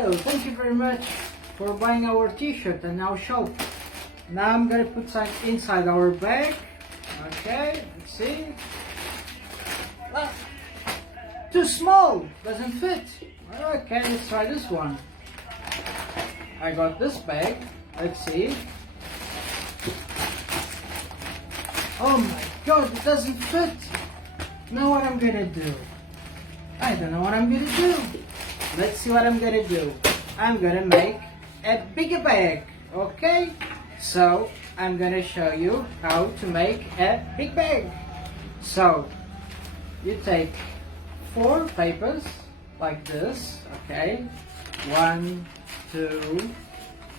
Hello, thank you very much for buying our t-shirt and our shop. Now I'm gonna put some inside our bag. Okay, let's see. Ah, too small, doesn't fit. Okay, let's try this one. I got this bag. Let's see. Oh my god, it doesn't fit. Now what I'm gonna do? I don't know what I'm gonna do. Let's see what I'm gonna do. I'm gonna make a bigger bag. Okay? So I'm gonna show you how to make a big bag. So you take 4 papers like this. Okay? 1, 2,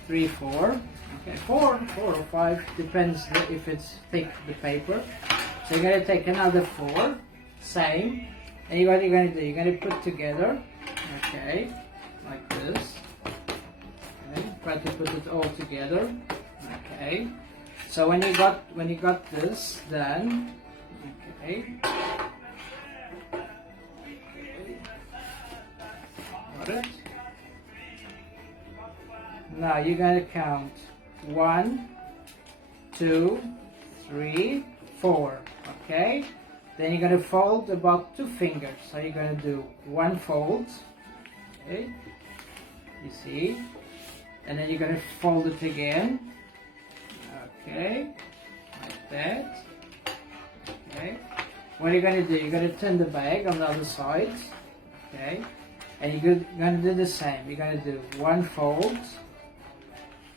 3, 4. Okay, 4 or 5, depends if it's thick, the paper. So you're gonna take another 4, same, and what you're gonna do, you're gonna put together, okay, like this. Okay, try to put it all together. Okay, so when you got this done, okay, got it. Now you're gonna count 1, 2, 3, 4. Okay, then you're gonna fold about 2 fingers. So you're gonna do 1 fold. Okay, you see, and then you're gonna fold it again. Okay, like that. Okay, what you're gonna do, you're gonna turn the bag on the other side. Okay, and you're gonna do the same. You're gonna do 1 fold,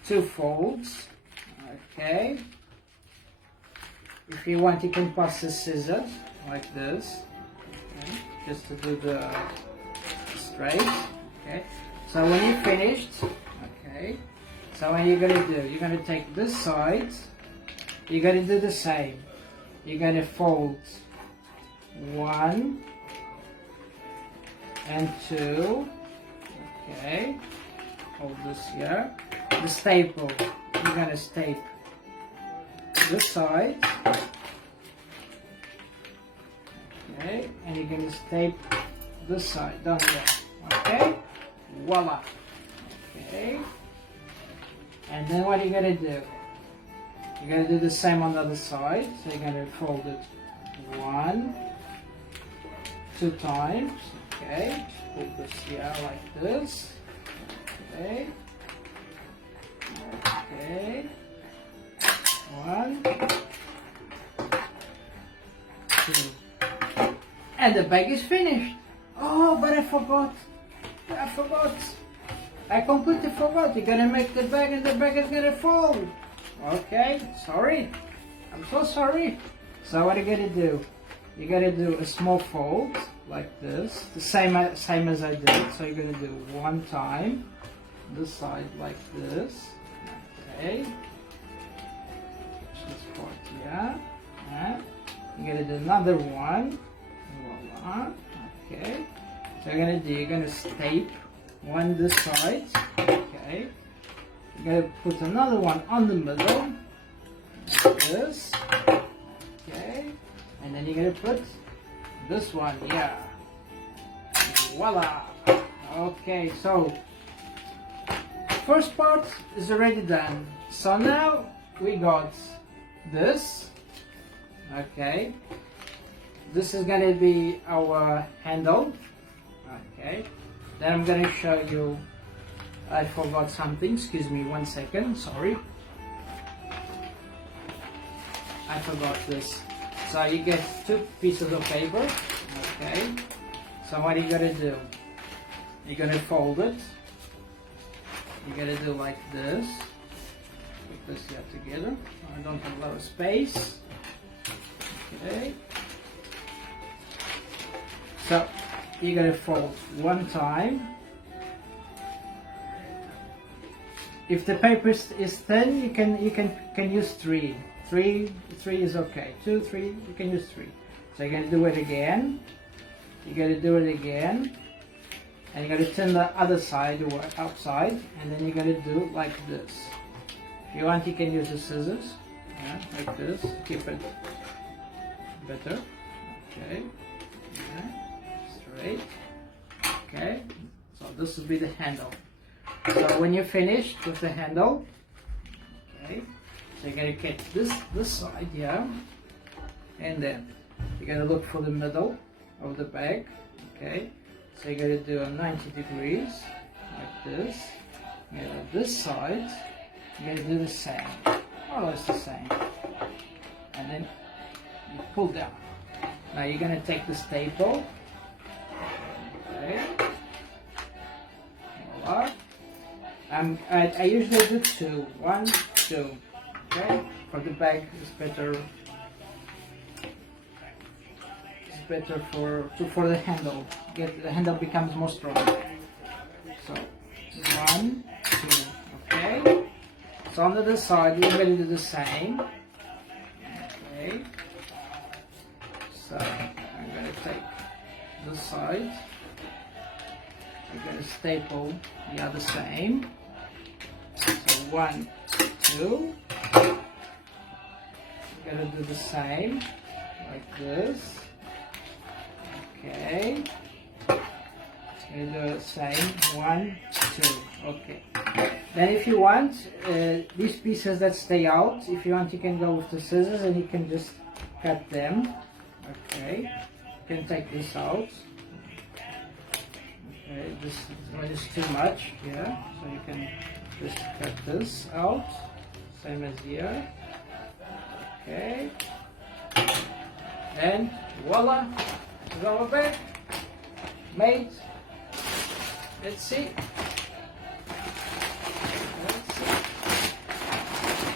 2 folds. Okay, if you want you can pass the scissors like this, okay, just to do the straight. Okay, so when you're finished, okay, so what you're gonna do, you're gonna take this side, you're gonna do the same. You're gonna fold 1 and 2. Okay, hold this here. The staple, you're gonna staple this side, okay, and you're gonna staple this side down there. Okay, voila. Okay, and then what are you gonna do? You're gonna do the same on the other side. So you're gonna fold it 1, 2 times. Okay, put this here like this. Okay. Okay, 1, 2, and the bag is finished. Oh, but I forgot. I completely forgot. You're gonna make the bag and the bag is gonna fold. Okay, sorry. I'm so sorry. So what are you gonna do? You gotta do a small fold like this, the same as I did. So you're gonna do 1 time, this side like this. Okay, this part here. Yeah. You're gonna do another one. Voila. Okay. So you're gonna staple one this side. Okay. You're gonna put another one on the middle. Like this. Okay. And then you're gonna put this one here. Voila. Okay. So first part is already done. So now we got this. Okay, this is gonna be our handle. Okay, then I'm gonna show you. I forgot something, excuse me 1 second, sorry. I forgot this. So you get 2 pieces of paper. Okay, so what are you gonna do? You're gonna fold it. You're gonna do like this. Put this here together. I don't have a lot of space. Okay. So you're gonna fold 1 time. If the paper is thin, you can use 3. 3 is okay. 2, 3, you can use 3. So you're gonna do it again. You're gonna do it again. And you're going to turn the other side or outside, and then you're going to do like this. If you want, you can use the scissors, yeah, like this, keep it better. Okay, yeah. Straight. Okay, so this will be the handle. So when you're finished with the handle, okay, so you're going to get this side here, and then you're going to look for the middle of the bag, okay, so you're going to do a 90 degrees like this. And on this side you're going to do the same, more or less the same, and then you pull down. Now you're going to take the staple, okay, voila. I usually do two, 1, 2, okay, for the bag is better. Better for the handle. The handle becomes more strong. So 1, 2, okay. So on the other side we're going to do the same. Okay. So I'm going to take this side. I'm going to staple the other same. So 1, 2. I'm going to do the same like this. Okay, and do the same, 1, 2, okay. Then if you want, these pieces that stay out, if you want you can go with the scissors and you can just cut them, okay. You can take this out, okay, this one is too much here, so you can just cut this out, same as here, okay, and voila! Our bag made. Let's see. It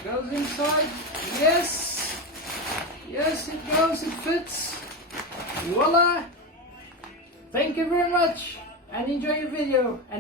goes inside. Yes. Yes, it goes. It fits. Voila. Thank you very much and enjoy your video.